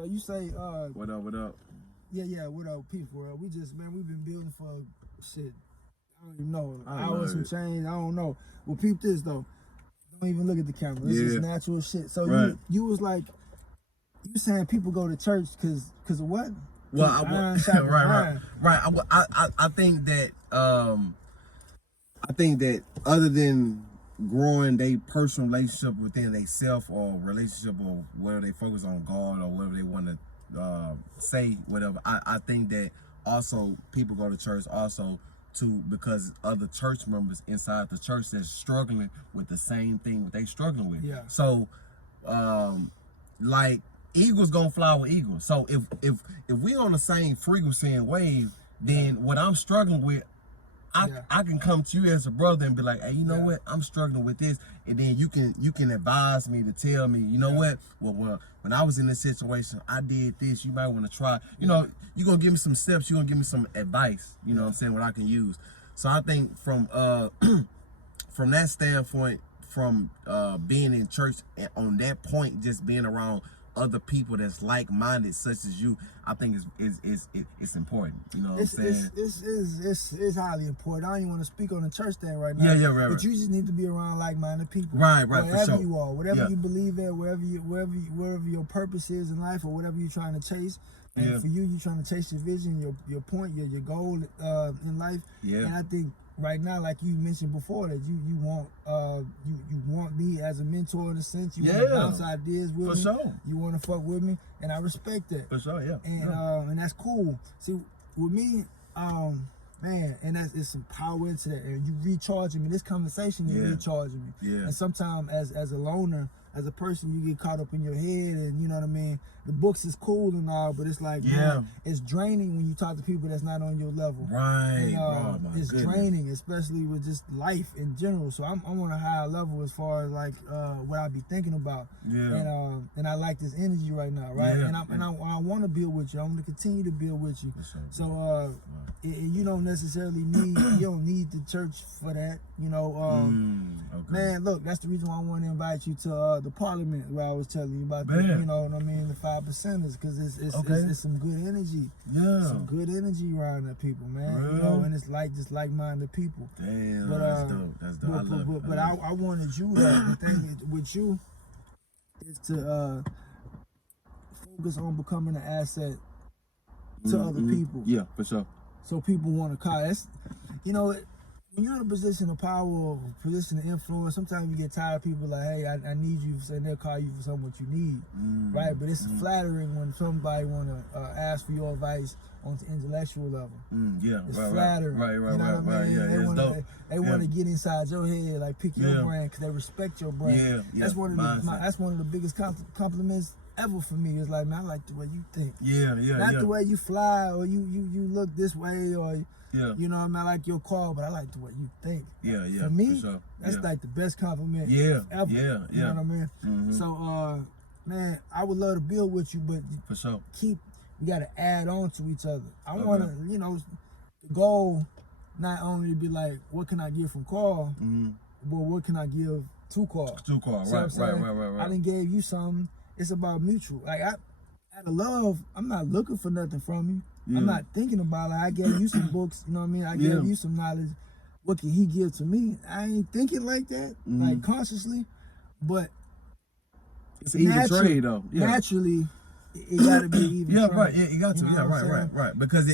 So you say, What up? What up? Yeah, what up, people? We just, man, we've been building for shit. I don't even know. Hours some change. I don't know. Well, peep this though. Don't even look at the camera. This is natural shit. So you was like, you saying people go to church because of what? Well, I think that other than growing their personal relationship within themselves or relationship or whether they focus on God or whatever they want to say, whatever. I think that also people go to church also too because other church members inside the church that's struggling with the same thing that they struggling with. Yeah. So, like eagles gonna fly with eagles. So if we on the same frequency and wave, then what I'm struggling with, I can come to you as a brother and be like, hey, you know what? I'm struggling with this, and then you can advise me to tell me, you know what? Well, when I was in this situation, I did this. You might want to try. You know, you're gonna give me some steps. You're gonna give me some advice. You know what I'm saying? What I can use. So I think from from that standpoint, from being in church and on that point, just being around other people that's like-minded such as you, I think it's important. You know what I'm saying? It's highly important. I don't even want to speak on the church thing right now. Right. But you just need to be around like-minded people. Right, wherever for sure. you are, whatever you believe in, wherever your purpose is in life, or whatever you're trying to chase. And for you, you're trying to chase your vision, your point, your goal in life. Yeah. And I think right now, like you mentioned before, that you want me as a mentor in a sense. You want to bounce ideas with me. For sure. You want to fuck with me, and I respect that. For sure, yeah. And that's cool. See, with me, man, and it's some power into that. And you recharging me. This conversation is recharging me. Yeah. And sometimes as a loner, as a person, you get caught up in your head, and you know what I mean. The books is cool and all, but it's like, man, it's draining when you talk to people that's not on your level. Right. And, it's draining, especially with just life in general. So I'm on a higher level as far as like what I be thinking about. Yeah. And I like this energy right now, right? Yeah. And I want to build with you. I want to continue to build with you. So you don't necessarily need the church for that, you know. Man, look, that's the reason why I want to invite you to the Parliament, where I was telling you about, you know what I mean, the 5%ers, because it's some good energy. Yeah. Some good energy around the people, man. Real? You know, and it's like just like-minded people. Damn, but, that's dope. That's dope. But I wanted you to, the thing with you is to focus on becoming an asset to other people. Yeah, for sure. So people want to call. That's, you know, when you're in a position of power or a position of influence, sometimes you get tired of people like, hey, I need you, and they'll call you for something what you need, right? But it's flattering when somebody want to ask for your advice on the intellectual level. It's flattering. Right. You know what I mean? Yeah, they want to get inside your head, like pick your brain, because they respect your brain. That's one of the biggest compliments ever for me. Is like, man, I like the way you think. Not the way you fly or you look this way, or you know what I mean, I like your car, but I like the way you think. For me, that's like the best compliment ever. You know what I mean? So man, I would love to build with you, but for sure, we gotta add on to each other. I wanna, you know, the goal not only to be like, what can I give from Carl, but what can I give to Carl? Right. I done gave you something. It's about mutual. Like out of love, I'm not looking for nothing from you. I'm not thinking about it. I gave you some books, you know what I mean? I gave you some knowledge. What can he give to me? I ain't thinking like that, like consciously, but it's an even trade though. Naturally, it gotta be even. Right. You got to. Right. Because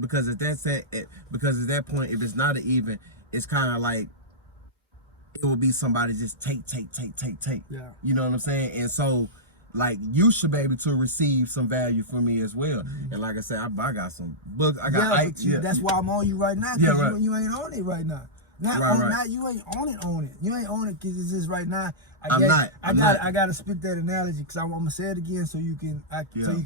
because at that point, if it's not an even, it's kind of like it will be somebody just take. Yeah. You know what I'm saying? And so, like, you should be able to receive some value from me as well. And like I said, I got some books. That's why I'm on you right now. Because you ain't on it right now. Not you ain't on it. You ain't on it because it's just right now. I gotta spit that analogy because I'm gonna say it again so you can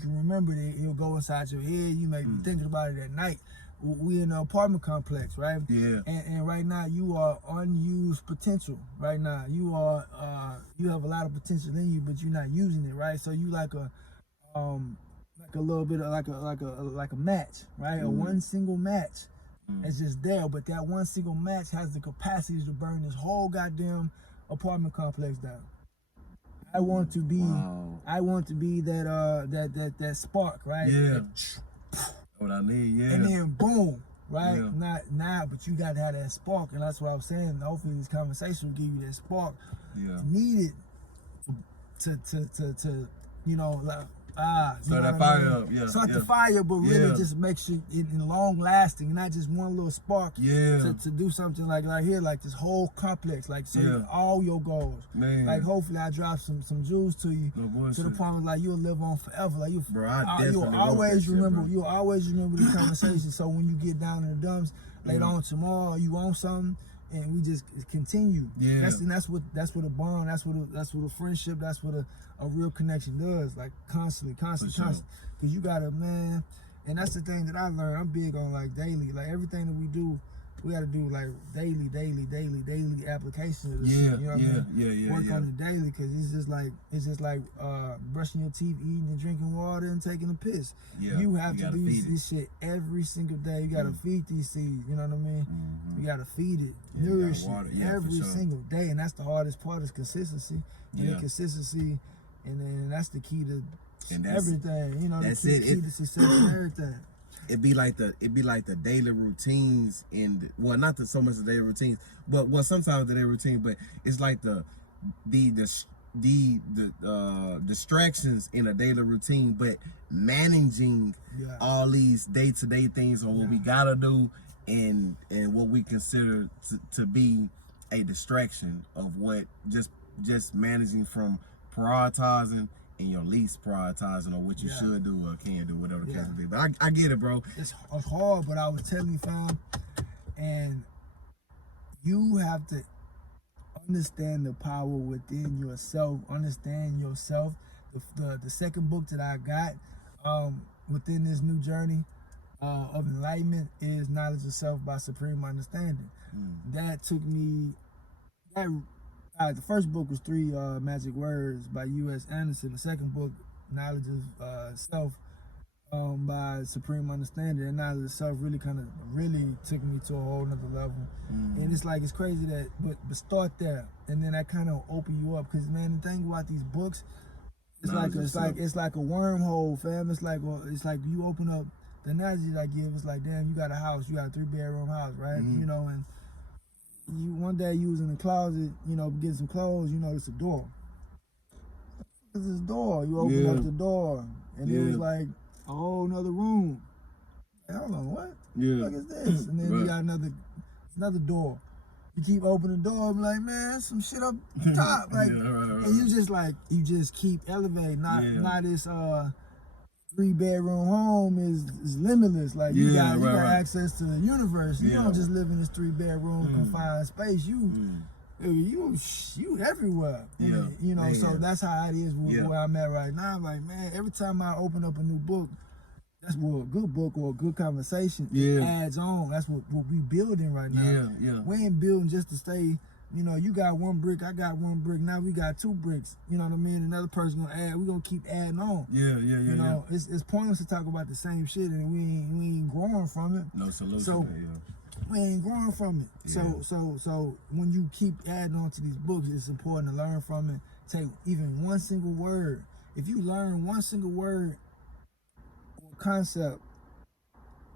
remember it. It'll go inside your head. You may be thinking about it at night. We in an apartment complex, right? Yeah. And right now you are unused potential. Right now you are you have a lot of potential in you, but you're not using it, right? So you like a little bit of like a match, right? A one single match. It's just there, but that one single match has the capacity to burn this whole goddamn apartment complex down. I want to be that spark, right? Yeah. What I need, yeah. And then boom, right? Yeah. Not now, but you got to have that spark, and that's what I was saying. Hopefully, this conversation will give you that spark needed to you know, like, start that fire up, start the fire, but really just make sure in long lasting, not just one little spark. To do something like here, like this whole complex, like all your goals. Man. Like hopefully I drop some jewels to you to the point where like you'll live on forever. Like you'll always remember the conversation. So when you get down in the dumps later on tomorrow, you want something. And we just continue. Yeah. That's what a bond. That's what a friendship. That's what a real connection does. Like constantly. Because you gotta, man. And that's the thing that I learned. I'm big on like daily. Like everything that we do, we gotta do like daily application of this shit. You know what I mean? Work on it daily, because it's just like brushing your teeth, eating and drinking water and taking a piss. You have to do this shit every single day. You gotta feed these seeds. You know what I mean? You gotta feed it, nourish it every single day, and that's the hardest part is consistency. And the consistency, and then that's the key to everything. You know, that's the key to success and everything. It'd be like the daily routines, and not so much the daily routines, but sometimes the daily routine, but it's like the distractions in a daily routine, but managing all these day-to-day things on what we gotta do and what we consider to be a distraction of what just managing from prioritizing and your least prioritizing on what you should do or can do, whatever the case may be. But I get it, bro. It's hard, but I was telling you, fam, and you have to understand the power within yourself, understand yourself. The second book that I got within this new journey of enlightenment is Knowledge of Self by Supreme Understanding. That took me, the first book was 3 Magic Words by U.S. Anderson. The second book, Knowledge of Self by Supreme Understanding. And Knowledge of Self really took me to a whole nother level. And it's like, it's crazy that, but start there, and then that kind of open you up. Because man, the thing about these books, it's like a wormhole, fam. It's like you open up. The analogy that I give is like, damn, you got a house, you got a 3-bedroom house, right? You know, and one day you was in the closet, you know, getting some clothes, you notice a door. It's this door. You open up the door, and it was like a whole nother room. Like, hold on, what? What the fuck is this? And then you got another door. You keep opening the door, I'm like, man, there's some shit up top. Like, and you just keep elevating. Not this 3-bedroom home is limitless. Like you got access to the universe. You don't just live in this 3-bedroom confined space. You everywhere. You know, so that's how it is where I'm at right now. I'm like, man, every time I open up a new book, that's what a good book or a good conversation adds on. That's what we building right now. We ain't building just to stay. You know, you got 1 brick, I got 1 brick. Now we got 2 bricks. You know what I mean? Another person gonna add. We gonna keep adding on. You know, it's pointless to talk about the same shit and we ain't growing from it. No solution. So we ain't growing from it. So when you keep adding on to these books, it's important to learn from it. Take even one single word. If you learn one single word or concept,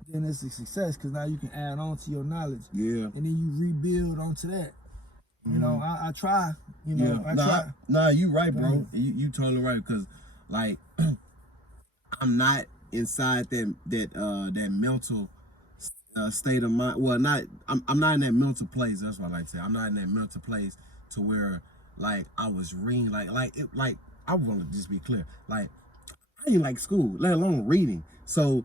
then it's a success, because now you can add on to your knowledge. And then you rebuild onto that. You know, I try. You know, I try. Nah, you right, bro. You totally right, because like I'm not inside that mental state of mind. Well, I'm not in that mental place. That's what I like to say. I'm not in that mental place to where like I was reading like I want to just be clear. Like I didn't like school, let alone reading. So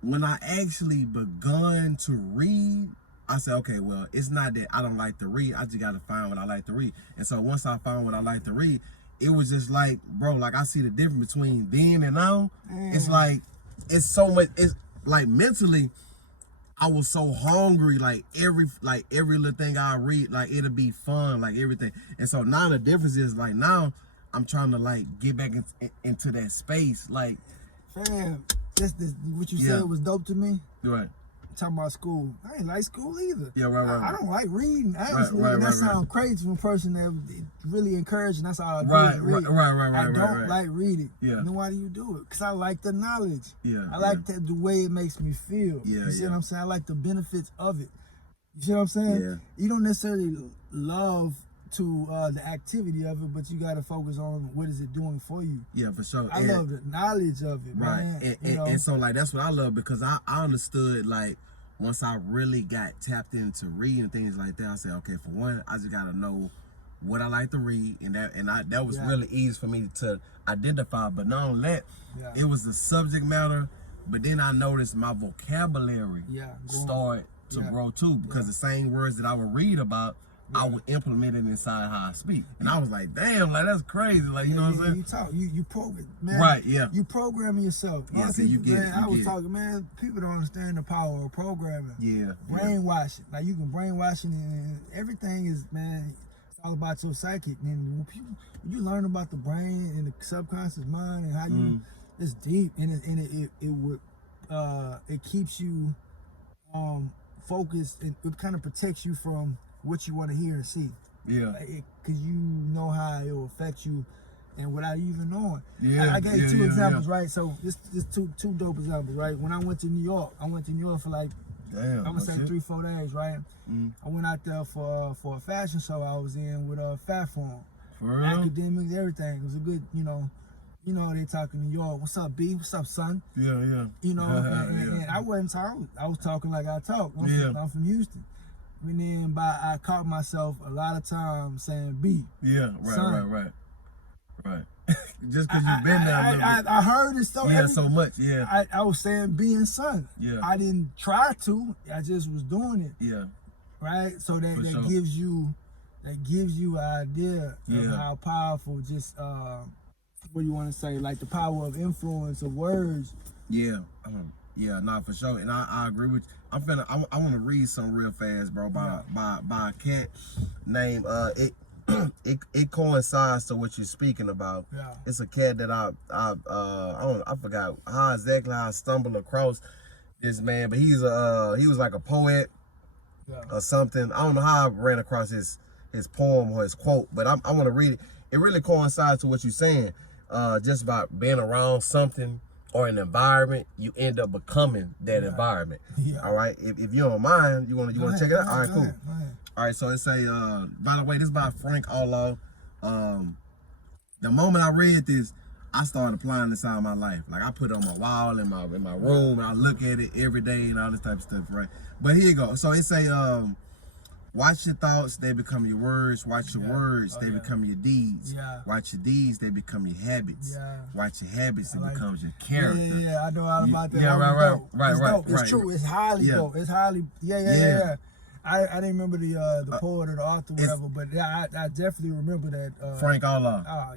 when I actually begun to read, I said, okay, well, it's not that I don't like to read. I just got to find what I like to read. And so once I found what I like to read, it was just like, bro, like I see the difference between then and now. It's like, it's so much, it's like mentally, I was so hungry, like every little thing I read, like it'll be fun, like everything. And so now the difference is like now I'm trying to like get back into that space. Like, fam, what you said was dope to me. Right. talking about school. I ain't like school either. Yeah, right. I don't like reading, honestly. And that sounds crazy from a person that really encouraging. That's all I do. Right. I don't like reading. Yeah. You know why do you do it? Because I like the knowledge. Yeah. I like the way it makes me feel. Yeah. You see what I'm saying? I like the benefits of it. You see what I'm saying? Yeah. You don't necessarily love to the activity of it, but you got to focus on what is it doing for you. Yeah, for sure. I love the knowledge of it, right. man. And so, like, that's what I love, because I understood, like, once I really got tapped into reading and things like that, I said, okay, for one, I just got to know what I like to read, and that was really easy for me to identify. But not only that, it was the subject matter, but then I noticed my vocabulary start to grow too, because the same words that I would read about, I would implement it inside how I speak. And I was like, damn, like, that's crazy. Like, you know what I'm saying? You program, man. Right, yeah. You programming yourself. Yeah, so people, you get man, I was talking, man, people don't understand the power of programming. Yeah. Brainwashing. Like, you can brainwash it, and everything is, man, it's all about your psychic. And when you learn about the brain and the subconscious mind and how you, it's deep. And it keeps you focused, and it kind of protects you from what you want to hear and see. Yeah. Because you know how it will affect you, and without you even knowing. Yeah. I gave you two examples, right? So this two dope examples, right? When I went to New York, for like, I'm gonna say 3-4 days, right? I went out there for a fashion show I was in with Fat Form. For real? Academics, everything. It was a good, you know, they talk in New York. What's up, B? What's up, son? Yeah. You know, and I wasn't talking. I was talking like I talk. I'm from Houston. And then I caught myself a lot of times saying B. Yeah, right. Just because you've been there. I heard it so so much, I was saying B and son. Yeah. I didn't try to. I just was doing it. Yeah. Right? So that gives you an idea of how powerful just what do you want to say? Like the power of influence of words. Yeah. For sure. And I agree with you. I want to read something real fast, bro, by a cat named it coincides to what you're speaking about. Yeah. It's a cat that I forgot how I stumbled across this man, but he was like a poet or something. I don't know how I ran across his poem or his quote, but I want to read it. It really coincides to what you're saying, just about being around something or an environment, you end up becoming that environment. Yeah. All right. If you don't mind, you want to check it out. All right, cool. All right. So it say, by the way, this is by Frank Allah. The moment I read this, I started applying this out in my life. Like I put it on my wall in my room, and I look at it every day and all this type of stuff. Right. But here you go. So it say, watch your thoughts, they become your words. Watch your words, they become your deeds. Watch your deeds, they become your habits. Watch your habits, it becomes your character. Yeah, I know all about that. Yeah, right. It's true. It's highly dope. It's highly, yeah. I didn't remember the poet or the author, whatever, but I definitely remember that. Frank Allah.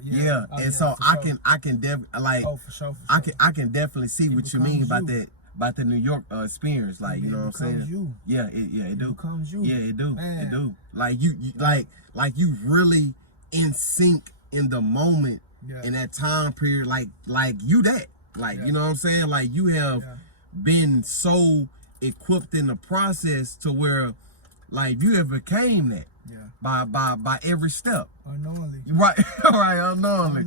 And so I can definitely like. Oh, for sure. I can definitely see what you mean about that. About the New York experience, like, you know what I'm saying? You. Yeah, it do. It becomes you. Yeah, it do. Man. It do. Like you like you really in sync in the moment in that time period. Like you that. Like you know what I'm saying? Like you have been so equipped in the process to where like you have became that. Yeah. By every step. Unknowingly. Right. Unknowingly.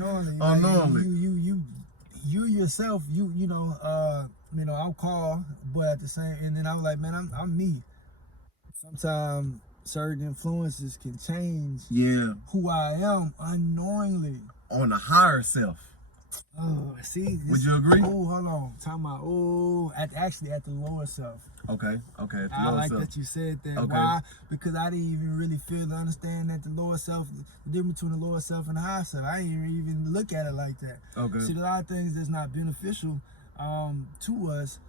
You yourself, you know, I'm called, but at the same, and then I was like, man, I'm me. Sometimes certain influences can change who I am unknowingly. On the higher self. Oh, see. Would you agree? Oh, hold on. Talking about, actually at the lower self. Okay. I like that you said that. Okay. Why? Because I didn't even really feel to understand that the lower self, the difference between the lower self and the higher self. I didn't even look at it like that. Okay. See, a lot of things that's not beneficial to us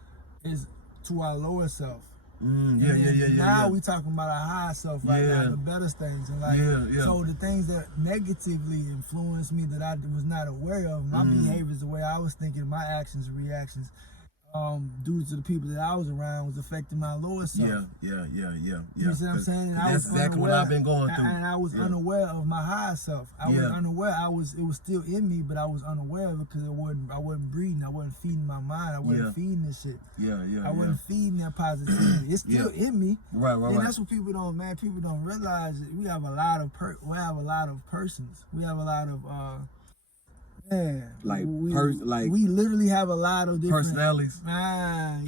is to our lower self. Now we talking about our higher self right now, the better things, and like so the things that negatively influenced me that I was not aware of, my behaviors, the way I was thinking, my actions, reactions, due to the people that I was around, was affecting my lower self. Yeah. You see what I'm saying? That's exactly what I've been going through. And I was unaware of my higher self. I was unaware. It was still in me, but I was unaware of it because I wasn't breathing. I wasn't feeding my mind. I wasn't feeding this shit. I wasn't feeding that positivity. It's still in me. Right. And that's what people don't realize. We have a lot of persons. We have a lot of we literally have a lot of different personalities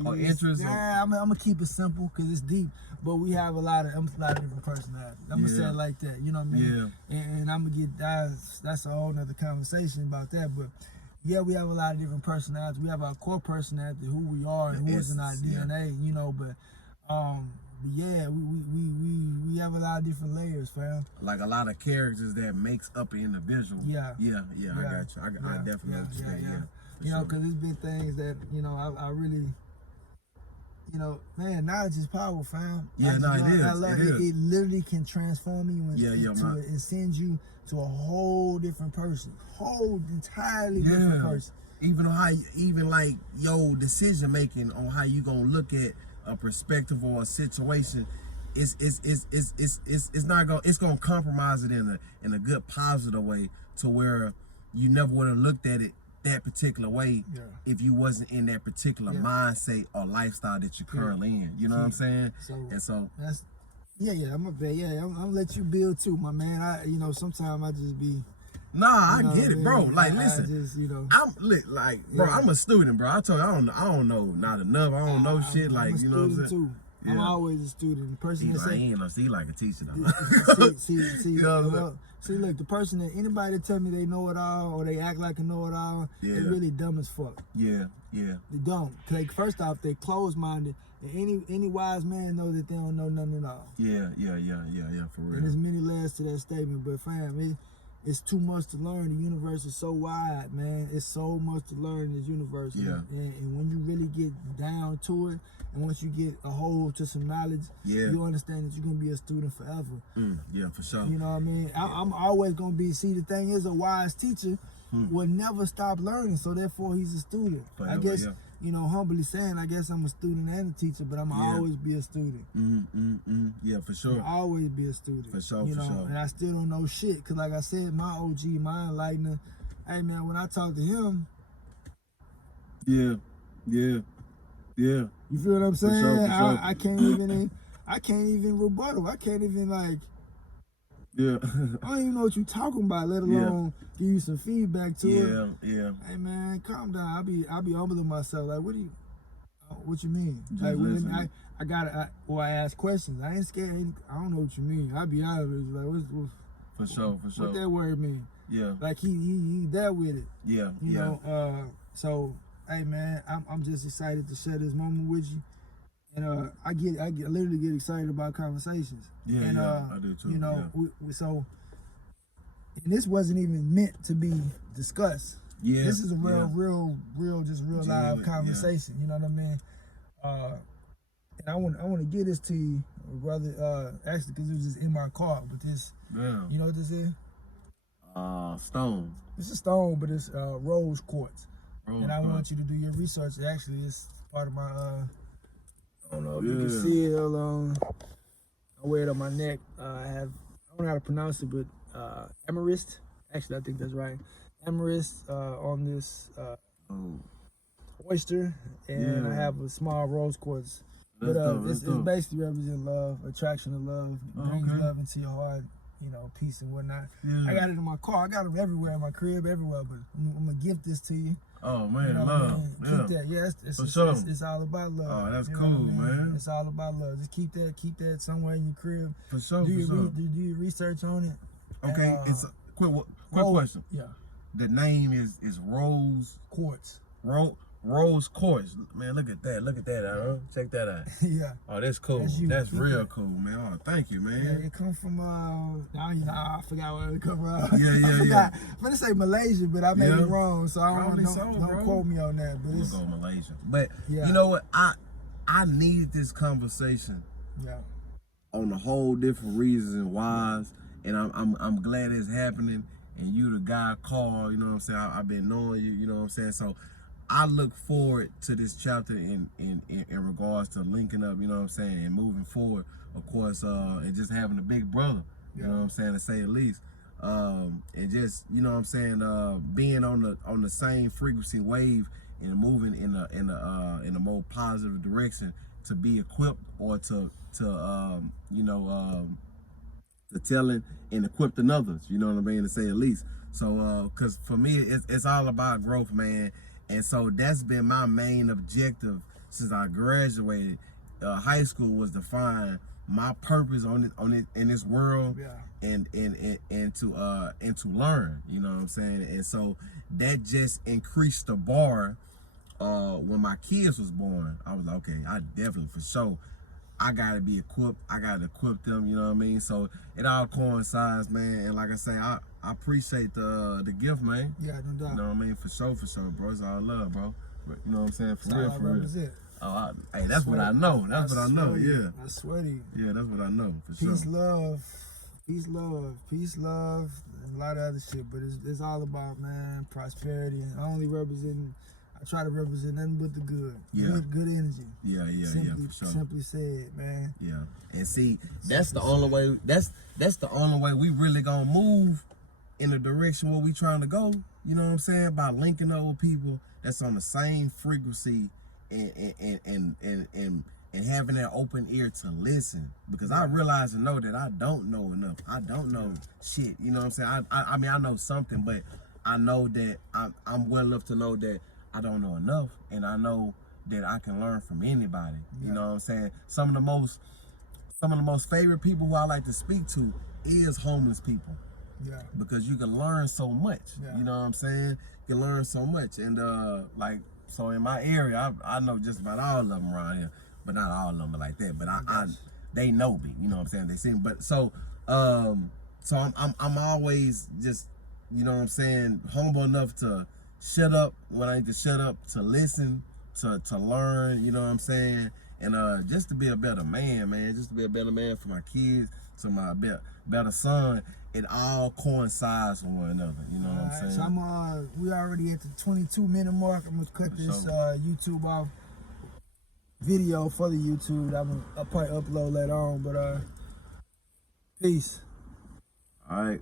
or interests. Yeah, I'm gonna keep it simple because it's deep, but we have a lot of different personalities. I'm gonna say it like that. You know what I mean? Yeah. And I'm gonna get that's a whole nother conversation about that. But yeah, we have a lot of different personalities. We have our core personality, who we are, and who is in our DNA. You know, but yeah, we have a lot of different layers, fam. Like a lot of characters that makes up an individual. I got you. I definitely understand. Yeah. You know, because there's been things that, you know, I really, you know, man, knowledge is power, fam. Yeah, it literally can transform you and send you to a whole different person, entirely different person. Even like your decision making on how you gonna look at a perspective or a situation, it's gonna compromise it in a good positive way to where you never would have looked at it that particular way if you wasn't in that particular mindset or lifestyle that you're currently in. You know what I'm saying? So that's I'm gonna let you build too, my man. You know, sometimes I just be I get it, bro. Like, listen, just, you know, I'm a student, bro. I told you, I don't know not enough. I don't know shit. Like, you know what I'm saying? Too. I'm always a student. The person that see like a teacher though. See, look, the person that anybody that tell me they know it all or they act like a know it all, they really dumb as fuck. Yeah. They don't. Like, first off, they closed minded. And any wise man knows that they don't know nothing at all. Yeah, for real. And there's many layers to that statement, but fam, it's too much to learn. The universe is so wide, man. It's so much to learn in this universe. Yeah. And when you really get down to it, and once you get a hold to some knowledge, you understand that you're going to be a student forever. Yeah, for sure. You know what I mean? I'm always going to be, see, the thing is, a wise teacher will never stop learning, so therefore he's a student. Forever, I guess, you know, humbly saying, I guess I'm a student and a teacher, but I'm always be a student. Yeah, for sure. I'll always be a student. For sure, you know, and I still don't know shit, because like I said, my OG, my enlightener, hey man, when I talk to him. Yeah. You feel what I'm saying? For sure. I can't even rebuttal. I can't even like. Yeah. I don't even know what you're talking about, let alone give you some feedback to it. Yeah. Hey man, calm down. I'll be humbling myself. Like, what you mean? Just like, I ask questions. I ain't scared. I don't know what you mean. I'll be honest with you. Like, for sure. What that word mean? Yeah. Like he there with it. Yeah. You know. So hey man, I'm just excited to share this moment with you. And I literally get excited about conversations. And I do too. You know, so and this wasn't even meant to be discussed. Yeah. This is a real live conversation. You know what I mean? And I want to give this to you, brother. Actually, because it was just in my car. But this, you know what this is? Stone. It's a stone, but it's rose quartz. And I want you to do your research. Actually, it's part of my. I don't know if you can see it. I wear it on my neck. I don't know how to pronounce it, but amethyst. Actually, I think that's right. Amethyst on this oyster, and I have a small rose quartz. But it's basically represents love, attraction of love, brings love into your heart, you know, peace and whatnot. I got it in my car. I got them everywhere in my crib, everywhere. But I'm gonna gift this to you. Oh man, you know love. Keep that. Yeah, it's all about love. Oh, that's cool, man. It's all about love. Just keep that somewhere in your crib. For sure. Do your research on it. Okay, it's a quick question. Yeah. The name is Rose Quartz. Rose Quartz. Man, look at that, huh? Check that out. Yeah. Oh, that's cool. That's real cool, man. Oh, thank you, man. Yeah, it come from I forgot where it come from. Yeah. I'm gonna say Malaysia, but I may be wrong, so I don't quote me on that. But it's go Malaysia. But you know what? I needed this conversation. Yeah. On a whole different reasons and whys, and I'm glad it's happening. And you the guy called, you know what I'm saying? I've been knowing you, you know what I'm saying? So I look forward to this chapter in regards to linking up, you know what I'm saying, and moving forward, of course, and just having a big brother, you know what I'm saying, to say the least. And just, you know what I'm saying, being on the same frequency wave and moving in a more positive direction to be equipped or to telling and equipping others, you know what I mean, to say the least. So, cause for me, it's all about growth, man. And so that's been my main objective since I graduated high school, was to find my purpose in this world, and to learn, you know what I'm saying. And so that just increased the bar. When my kids was born, I was like, okay, I definitely for sure, I gotta be equipped. I gotta equip them, you know what I mean? So it all coincides, man. And like I say, I appreciate the gift, man. Yeah, no doubt. You know what I mean? For sure, bro. It's all love, bro. You know what I'm saying? For real, for real. Oh, hey, that's what I know. That's what I know. Yeah. I swear to you. Yeah, that's what I know. For sure. Peace, love, and a lot of other shit. But it's all about, man, prosperity. And I try to represent nothing but the good. Yeah. Good energy. Yeah, for sure. Simply said, man. Yeah. And see, that's the only way. That's the only way we really gonna move in the direction where we trying to go. You know what I'm saying? By linking up with people that's on the same frequency and having that open ear to listen. Because I realize and know that I don't know enough. I don't know shit. You know what I'm saying? I mean, I know something, but I know that I'm well enough to know that I don't know enough, and I know that I can learn from anybody. You know what I'm saying? Some of the most favorite people who I like to speak to is homeless people. Yeah. Because you can learn so much. Yeah. You know what I'm saying? You can learn so much. And so in my area, I know just about all of them around here, but not all of them like that. But they know me. You know what I'm saying? They see me. But so I'm always just, you know what I'm saying, humble enough to shut up when I need to shut up, to listen, to learn, you know what I'm saying? And just to be a better man, just to be a better man for my kids, to my better son. It all coincides with one another, you know what I'm saying? So we already at the 22-minute mark. I'm gonna cut this YouTube off video for the YouTube. I'll probably upload later on, but peace. All right.